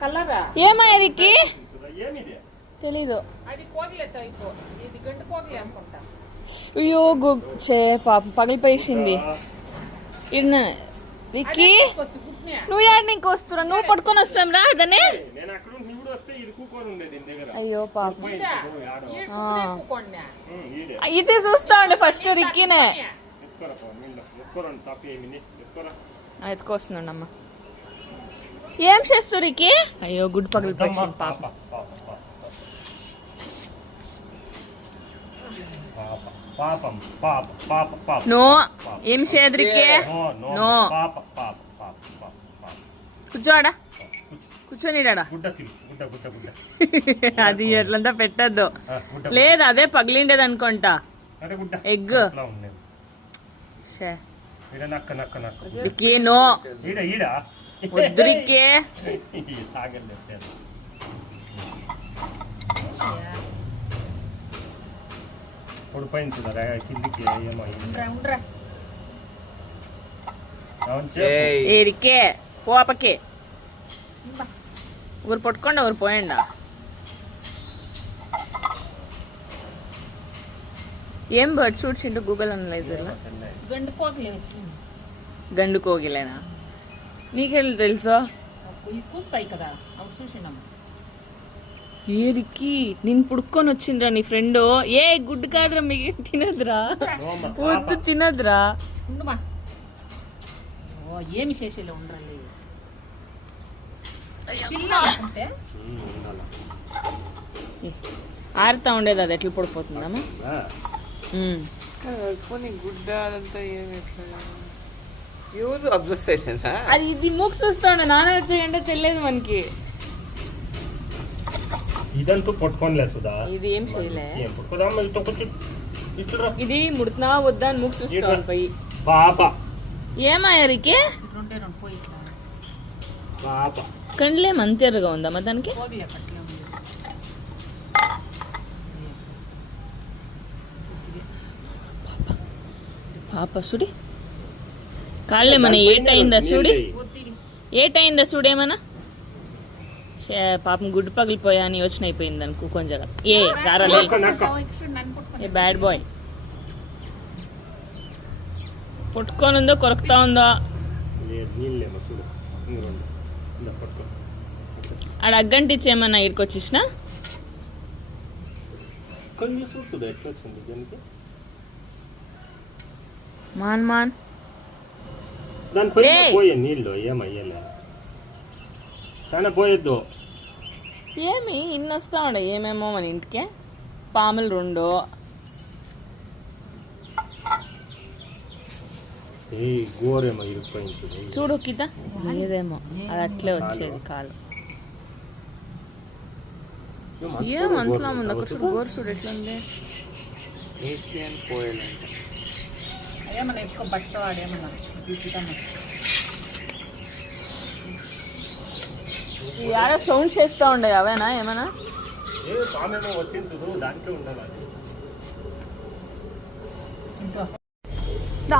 కలరా ఏమా ఎరికి తెలీదు. అది కోగిలే టైపు, ఇది గండు కోగిలే అనుకుంటా. అయ్యో చే పాపం పగిలిపోయింది. విక్కీ నువ్వు యాడ్నికి వస్తున్నా, నువ్వు పట్టుకొని వస్తాం రా దాన్ని. అయ్యో పాపం ఇది చూస్తా ఉండే ఫస్ట్ రిక్కీనే ఎత్తుకొస్తున్నాడు అమ్మ. ఏం చేస్తూ రిక్కీ? అయ్యో గుడ్ పగిలిపోయింది పాప. నో ఏం చేయదు రిక్కీ, నో కూర్చోడా, కూర్చొనిడా. అది ఎట్లంతా పెట్టద్దు. లేదు అదే పగిలిండేది అనుకుంటా ఎగ్. రిక్కీ నో వద్దు రిక్కీ. రిక్కీ పోపకి ఊరు పట్టుకోండి, ఊరు పోయండా. ఏం బర్డ్ చూడ్చిండు గూగుల్ అనలైజర్లో? గండు కోగిలేనా? నీకెళ్ళి తెలుసా? ఏ రిక్కీ నేను పుడుక్కొని వచ్చిండ్రా నీ ఫ్రెండ్. ఏ గుడ్డు కాదురా, మీకు తినదురా, వద్దు తినదురా. ఏమి చేసేలా ఉండాలి. ఆరుతా ఉండేది, అది ఎట్లా పడిపోతుందమ్మా. అది ఇది మూక్స్ వస్తా ఉండే, నాన్న వచ్చాయంటే తెలియదు మనకి. ఇదంతా పట్టుకోనిలే సుధా, ఇది ఏం చేయలే. ఇది ముడుతున్నా వద్దా అని మూక్స్ వస్తాను పోయి. ఏమాయరికి కండ్లేం అంతేరుగా ఉందమ్మా దానికి. పాప సుడి కాళ్ళేమన్నా ఏటయిందా చూడి, ఏటయిందా చూడేమన్నా. పాపం గుడ్డు పగిలిపోయా అని యోచన అయిపోయింది అనుకో కొంచెం. ఏ రారలే ఏ బ్యాడ్ బాయ్. పుట్టుకొని ఉందో కొరకుతా ఉందో. ఆడ అగ్గంటిచ్చేమన్నా ఇక్కడికొచ్చేసిన మాన్ మాన్ నీళ్ళు ఏమయ్యలే చాలా పోయొద్దు. ఏమి ఇన్ని వస్తా ఉండే ఏమేమో మన ఇంటికే. పాములు రెండు చూడు కిత లేదేమో, అది అట్లే వచ్చేది కాలు. ఏం అంతలా ఉంది అక్కడ చూడు, గోరు చూడు ఎట్లా ఉంది. ఏమన్నా ఎక్కువ బట్ట వాడేమన్నా యారో సౌండ్ చేస్తా ఉండే అవేనా ఏమన్నా.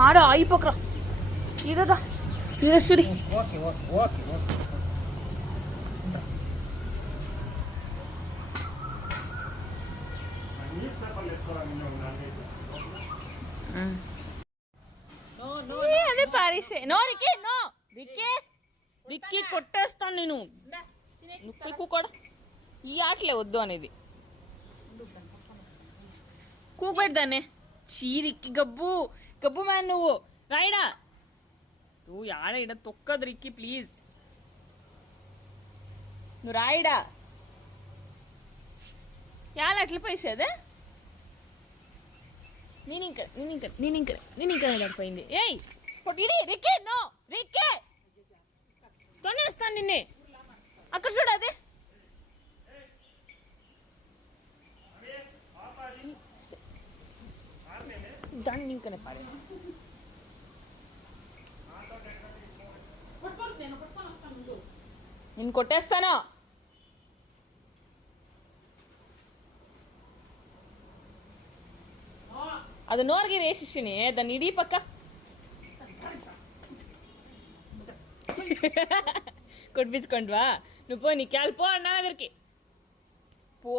ఆడ అయిపోకరా ఇదా ఇరసుడి. అదే పారేసే. No Ricky, no Ricky, Ricky కొట్టేస్తాను నేను. నువ్వు కూడా ఈ ఆటలే వద్దు అనేది. కూపెడదానే చీరికి గబ్బు గబ్బు మ్యాన్ నువ్వు రాయిడా. నువ్వు ఆడ ఇడ తొక్కదు రిక్కీ ప్లీజ్, నువ్వు రాయిడా. యాల ఎట్లా పోసేదే. నేను ఇంకా పడిపోయింది. ఏయ్ ఇది రిక్కీ, నో రిక్కీ తొనేస్తాను నిన్నే. అక్కడ చూడు అదే దాన్ని ఇంకనే పాడే. నేను కొట్టేస్తాను. ಅದು ನೋರ್ಗೆ ರೇಷಿನಿ ಅದನ್ನ ಇಡೀ ಪಕ್ಕ కొట్టించుకోండివా నువ్వు పో నీ క్యాల్ పో అన్నా దగ్గరికి పో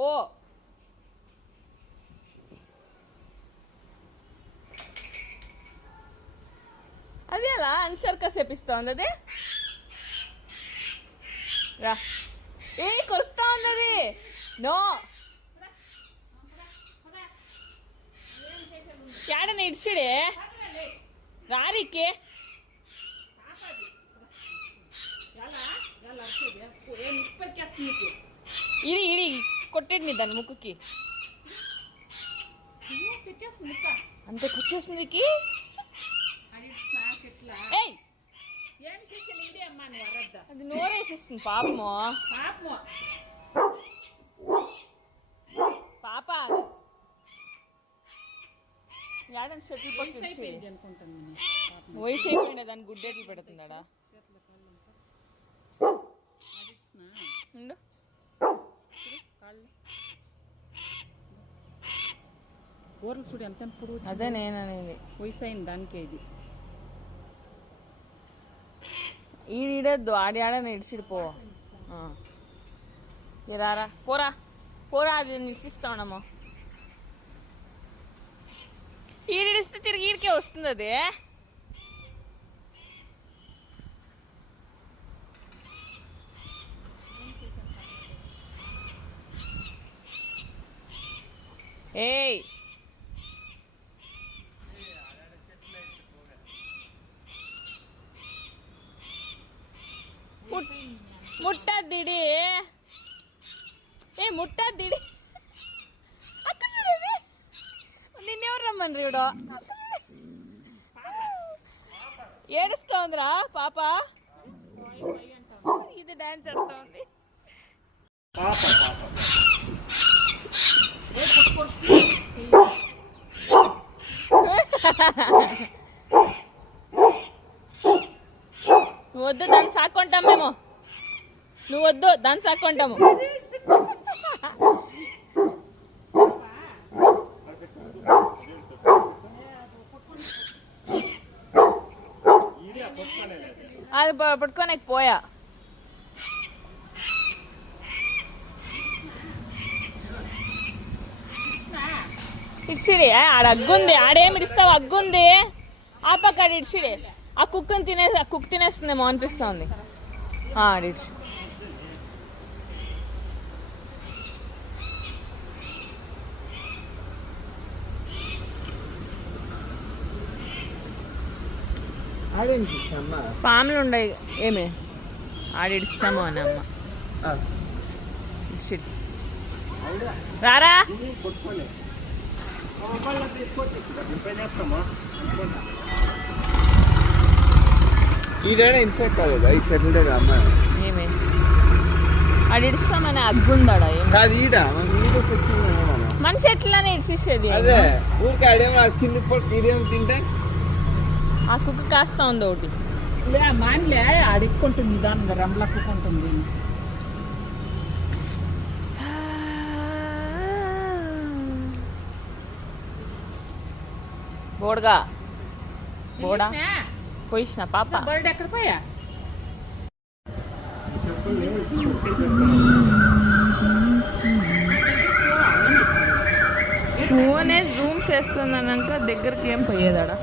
అది అలా అన్సర్కస్ చేపిస్తా ఉంది అది రా ఏ కొరుకుతా ఉంది అది నో యాడని ఇడ్చిడే రారీకే ఇడి ఇడి కొట్టండి దాని ముక్కుకి అంతే కూర్చేసింది అది నోరేసేస్తుంది పాపము పాప యాడని చెట్లు పట్టి వయసు అయిపోయింది దాన్ని గుడ్డెట్లు పెడుతుందాడా ఊర్లు చూడు ఎంత అదే నేననేది వయసు అయింది దానికే ఇది ఈడొద్దు ఆడి ఆడని ఇడిచిడిపో రారా పోరా పోరా అది నిడిచిస్తామమ్మా ఈడిస్తే తిరిగి ఈడికే వస్తుంది అది ఏయ్ ముట్టద్దిడి ఏ ముట్టద్దిడి అక్కడ చూడేది నిన్నెవరు రమ్మని చూడు ఏడుస్తా ఉందిరా పాప ఇది డాన్స్ ఆడుతా ఉంది నువ్వు వద్దు దాన్ని సాక్కుంటాం మేము నువ్వు వద్దు దాన్ని సాక్కుంటాము అది పట్టుకోనికి పోయా ఇడ్చిడి ఆడ అగ్గుంది ఆడేమి ఇస్తావు అగ్గుంది ఆ పక్క ఆడ ఇడ్చిడి ఆ కుక్కని ఆ కుక్ తినేస్తుందేమో అనిపిస్తుంది ఆడిడ్చి పాములు ఉండయి ఏమి ఆడిస్తామో అని అమ్మ రారా ఏమి ఆడిస్తామని అగ్గుందాడా మనిషి ఎట్లానే ఇడిచేది ఆ కుక్క కాస్తా ఉంది ఒకటి మాన్లే అడుక్కుంటుంది దాని రమ్మలక్కుంటుంది బోడగా బోడా పోయిసిన పాప బర్డ్ ఎక్కడ పోయా ఫోనే జూమ్ చేస్తున్నాక దగ్గరికి ఏం పోయేదాడా